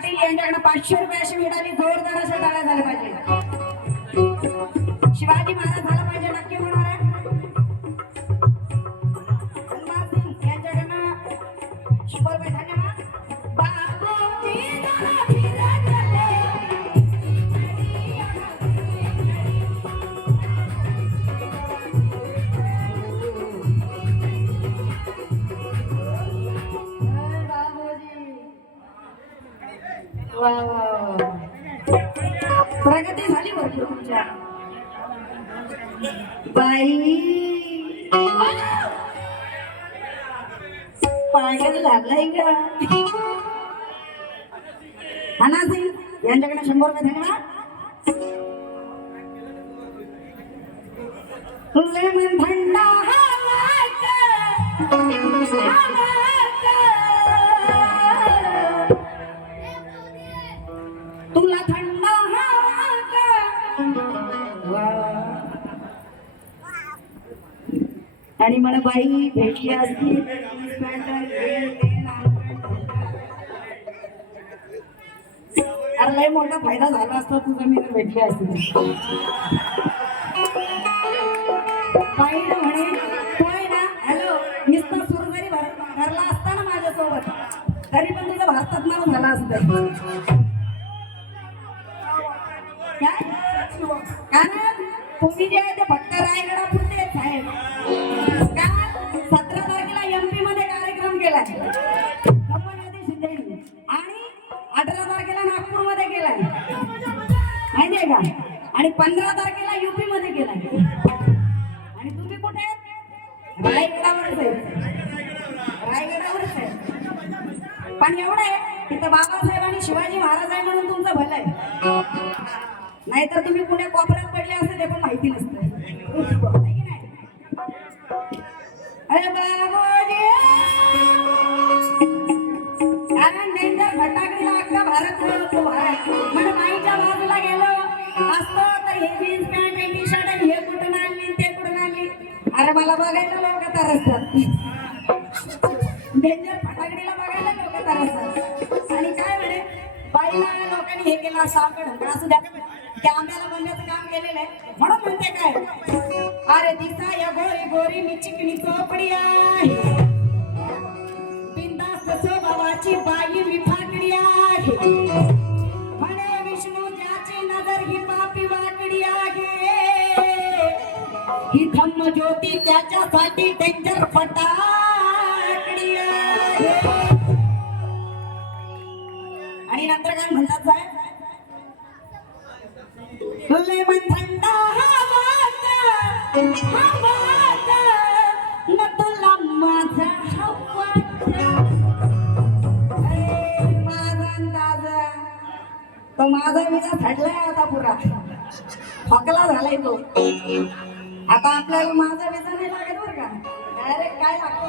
पाटील यांच्याकडे पाचशे रुपये अशी मिळाली जोरदार असं टाळ्या झाल्या पाहिजे वा प्रगती झाली भरपूर तुमच्या. बाई. पायाला लागलाय का? हाना सिंग यांच्याकडे शंभर रुपये धन्यवाद लेमन थंडा हवाच, आणि बाई भेटली असती. अरे लय मोठा फायदा झाला असता तुझा मी भेटली असती. बाई ना म्हणे होय ना हॅलो नुसता सुरू जरी भरला असता ना माझ्यासोबत. तरी पण तुझं भारतात नाव झालं असतं. काय? कारण तुम्ही जे आहे ते फक्त रायगडापुरतेच आहे गेलाय आणि अठरा तारखेला नागपूरमध्ये गेलाय माहितीये का? आणि पंधरा तारखेला युपी मध्ये गेलाय आणि तुम्ही कुठे रायगडावरच आहे रायगडावरच आहे पण एवढं आहे तिथं बाबासाहेब आणि शिवाजी महाराज आहे म्हणून तुमचं भलं आहे. नाहीतर तुम्ही पुण्या कोपऱ्यात पडले असते ते पण माहिती नसतं. अरे बाबा भारत मिळवतो भारत म्हणजे माईच्या बाजूला गेलो. असतो तर हे जीन्स पॅन्ट हे टी शर्ट आणि हे कुठून आणली ते कुठून आणली? अरे मला बघायला लोक तरसतात डेंजर फटाकडीला बघायला लोक तरसतात आणि काय म्हणे? बाईला लोकांनी हे केलं सावकड असू द्या त्या आंब्याला बनण्याचं काम केलेलं आहे. म्हणून म्हणते काय? अरे दिसा या गोरी गोरी मी चिकणी चोपडी आहे. बिंदास्त स्वभावाची बाई मी आहे. म्हणे विष्णू ज्याची नजर ही पापी वाकडी आहे. ही धम्म ज्योती त्याच्यासाठी डेंजर फटाकडी आहे. आणि नंतर काय म्हणतात साहेब? लेमन थंड तो माझा विजा थडलाय आता पुरा. फकला झालाय तो. आता आपल्याला माझा विजा नाही लागत बरं का? डायरेक्ट काय लागतो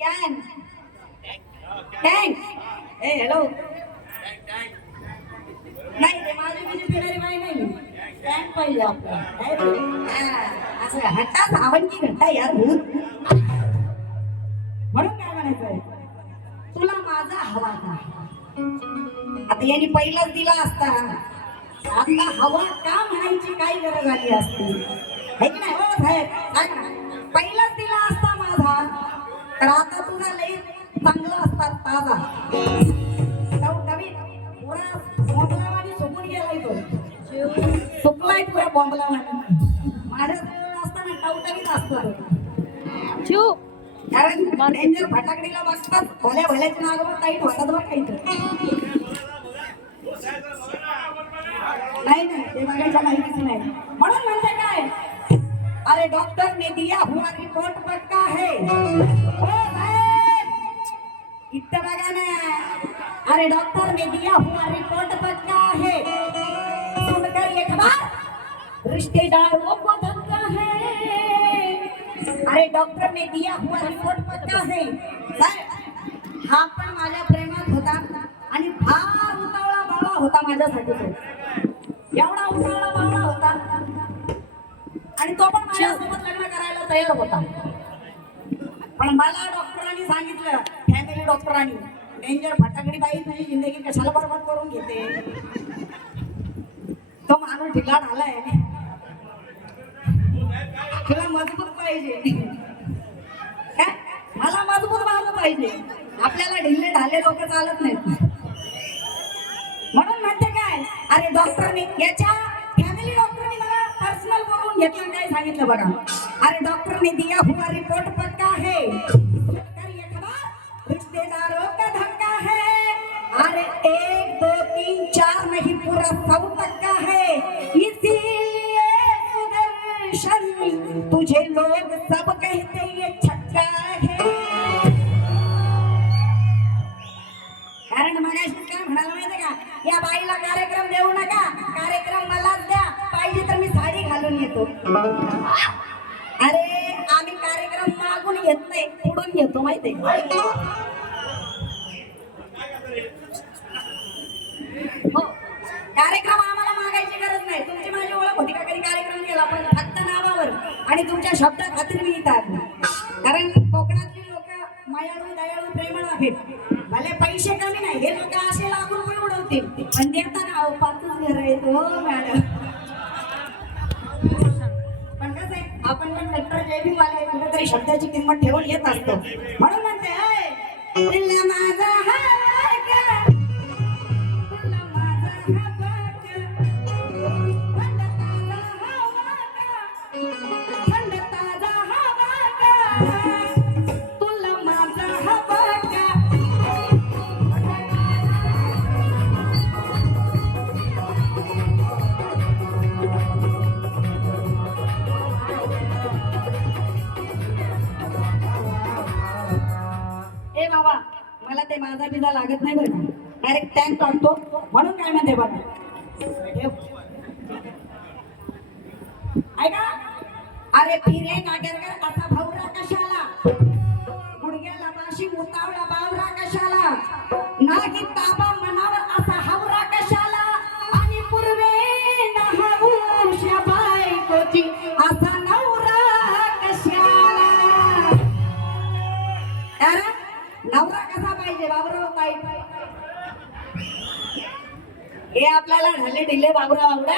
कॅन टँक ए हॅलो नाही ते माझी विजी पिणारी बाई नाही. टँक पाहिजे आपला असं हट्टा सावण की घट्टा यार म्हणून काय म्हणायचंय? तुला माझा हवा का यांनी पहिलाच दिला असता. आता हवा का म्हणायची काय गरज आली असती? है की नाही? हो साहेब. पहिलाच दिला असता माझा. तर आता तुला लई चांगला असता ताजा. सुकून गेलाय तो. सुकलाय माझ्या असताना टवटवीत असतो कारण डेंजर फटाकडीला बसतात. भल्या भल्याच्या नागोबा टाईट होतात बरं काही नाही नाही ते बघायच्या माहितीच नाही. म्हणून म्हणते काय? अरे डॉक्टर ने दिया हुआ रिपोर्ट पक्का है. हो, ओ बघा ना. अरे डॉक्टर ने दिया हुआ रिपोर्ट पक्का है. सुनकर एक बार रिश्तेदारों को धक्का है. अरे डॉक्टर ने दिया हुआ रिपोर्ट पक्का है. हा पण माझ्या प्रेमात होता आणि फार उतावळा बावळा होता माझ्यासाठी. एवढा उतावळा बावळा होता. आणि तो पण माझ्यासोबत लग्न करायला तयार होता. पण मला डॉक्टरांनी सांगितलं फॅमिली डॉक्टरांनी डेंजर फटाकडी बाई तुझी जिंदगी कशाला बरोबर करून घेते? तो माणूस ठिकाण आलाय. तुला मजबूत पाहिजे. मला मजबूत माणूस पाहिजे. आपल्याला ढिल्ले ढाले डोकं चालत नाहीत. अरे डॉक्टरने, याच्या फॅमिली डॉक्टरने मला पर्सनल करून घेतलं, काय सांगितलं बघा अरे डॉक्टरने दिया हुआ रिपोर्ट पक्का है. रिश्तेदारों का धक्का है. अरे एक, दो, तीन, चार नहीं, पूरा सौ टक्का है. इसीलिए सुदर्शन, तुझे लोग अरे आम्ही कार्यक्रम मागून घेत नाही पुढून घेतो माहिती हो. कार्यक्रम आम्हाला मागायची गरज नाही. तुमची माझी ओळख होती का? कधी कार्यक्रम केला पण फक्त नावावर आणि तुमच्या शब्दा खातीर मी येतात कारण कोकणातली लोक मायाळू दयाळू प्रेमळ आहेत. भले पैसे कमी नाही हे लोक असे लाख रुपये उडवतील. पण देताना अहो पाचच घर आहेत हो मॅडम. आपण पण कट्टर जैविक वाले कुठेतरी शब्दाची किंमत ठेवून येत असतो. म्हणून म्हणते माझा मला बिजा लागत नाही बरं. का डायरेक्ट टँक टाकतो म्हणून काय म्हणते बघा. ऐका. अरे फिरे नागरकर असा भावरा कशाला? गुडघ्याला माशी उतावळा बावरा कशाला? नाही ताबा मनावर असा हावरा कशाला? आणि पूर्वे नहाऊशा बायकोची कोची ताई हे आपल्याला ढाले ढिले बाबराव आवडा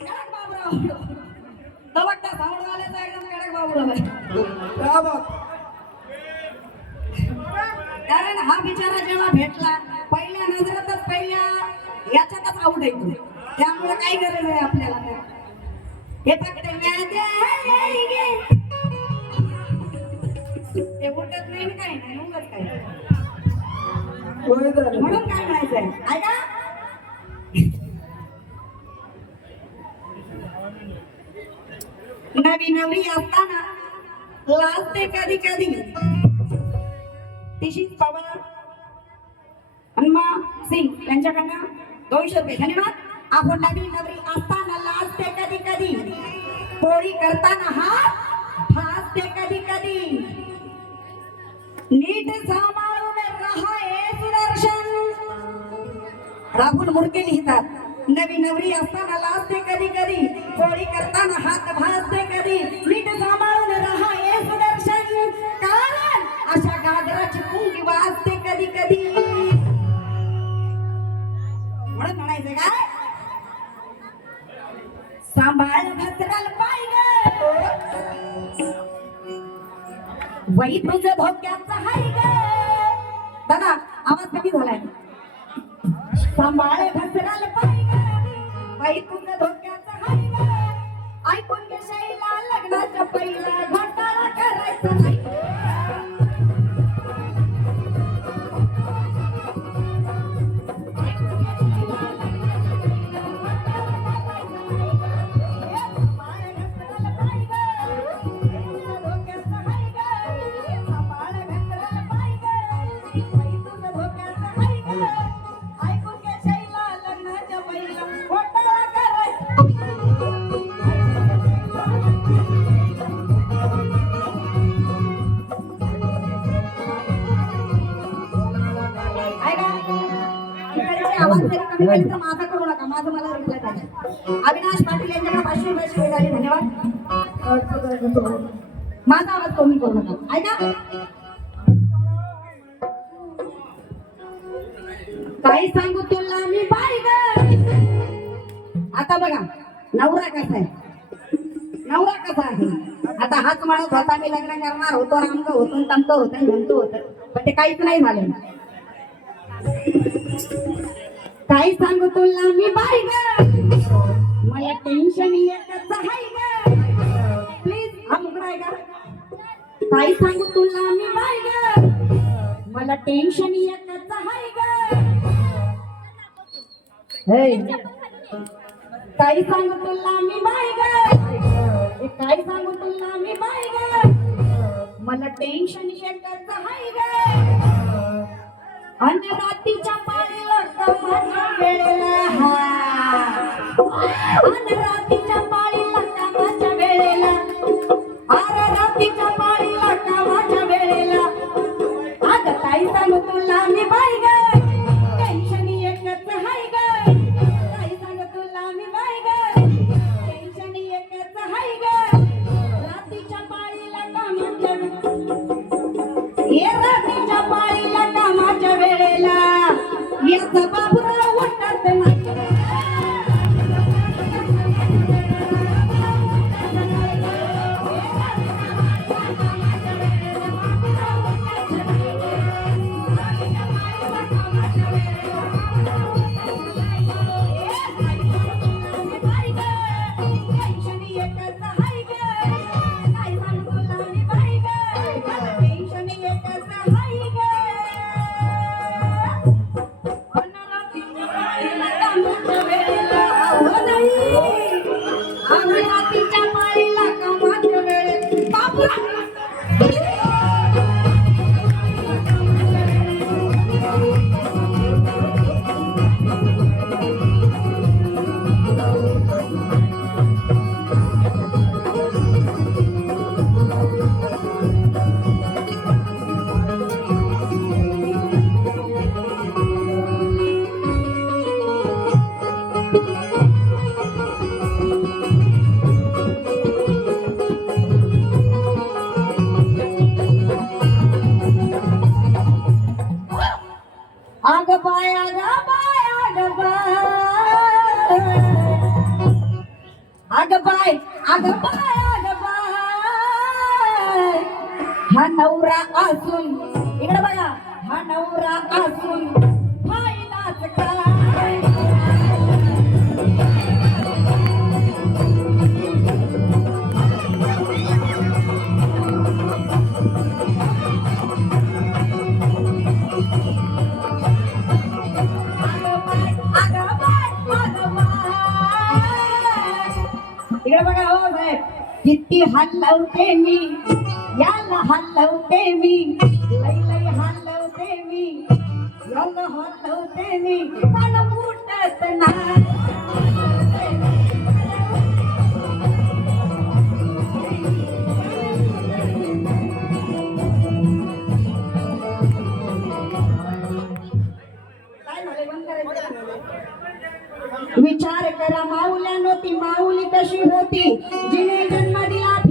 कडक बाबराव. तो बघता साऊंडवाल्याचा एकदम कडक बाबराव आहे. कारण हा बिचारा जेव्हा भेटला पहिल्या नजरातच पहिल्या याच्यातच आऊट येतो त्यामुळे काही गरज आहे आपल्याला. हे फक्त. ते उठत नाही काही नाही काय म्हणून काय म्हणायचंय? ऐका. नवी नवी असताना लाजते कधी? कधी तिशीच पवार हनुमा सिंग यांच्याकडनं दोनशे रुपये. धन्यवाद. आपण नवी नवरी असताना लाजते कधी कधी? पोळी करताना हा? भाजते कधी कधी? नीट सांभाळून रहा हे सुदर्शन. राहुल मुरके लिहितात नवी नवरी असताना लाजते कधी कधी पोळी करताना हात भाजते कधी. नीट सांभाळून रहा हे सुदर्शन. कारण अशा गाजराची पुंगी वाजते कधी कधी. म्हणून म्हणायचं काय? सांभाळ घसराल पाहिजे वही तुझं धोक्याचं दादा आवाज कमी झालाय. सांभाळ घसराल पाहिजे. वही तुझं धोक्याचं हाय ग ऐकून घे लग्नाच्या पहिला आवाज जरी कमी केली तर माझा करू नका माझं मला रिप्लाय पाहिजे अविनाश पाटील यांच्याकडे पाचशे झाली धन्यवाद. माझा आवाज कमी करू नका. ऐका. काही सांगू तुला मी ग आता बघा नवरा कसा आहे? नवरा कसा आहे? आता हाच म्हणत होता मी लग्न करणार होतो आमचं होतो तमकं होतं म्हणतो होतं पण ते काहीच नाही झालं. काही सांगू तुला मी बाय ग. मला टेन्शन येतच आहे ग. प्लीज मुकडा आहे का काही सांगू तुला मी बाय ग. मला टेन्शन येतच आहे ग. काही सांगू तुला मी बाय ग. हे काय सांगू तुला मी बाय ग. मला टेन्शन येतच आहे ग. आणि रात्रीच्या पाळीला कामाच्या वेळेला हा. आणि रात्रीच्या पाळीला जातीच्या माळीला का मात्र वेळ बापू हलवते मी. याला हलवते मी. लई लई हलवते मी. याला हलवते मी. पण उठत नाही. तर विचार माऊल्या नव्हती माऊली कशी होती? जिने जन्म दिला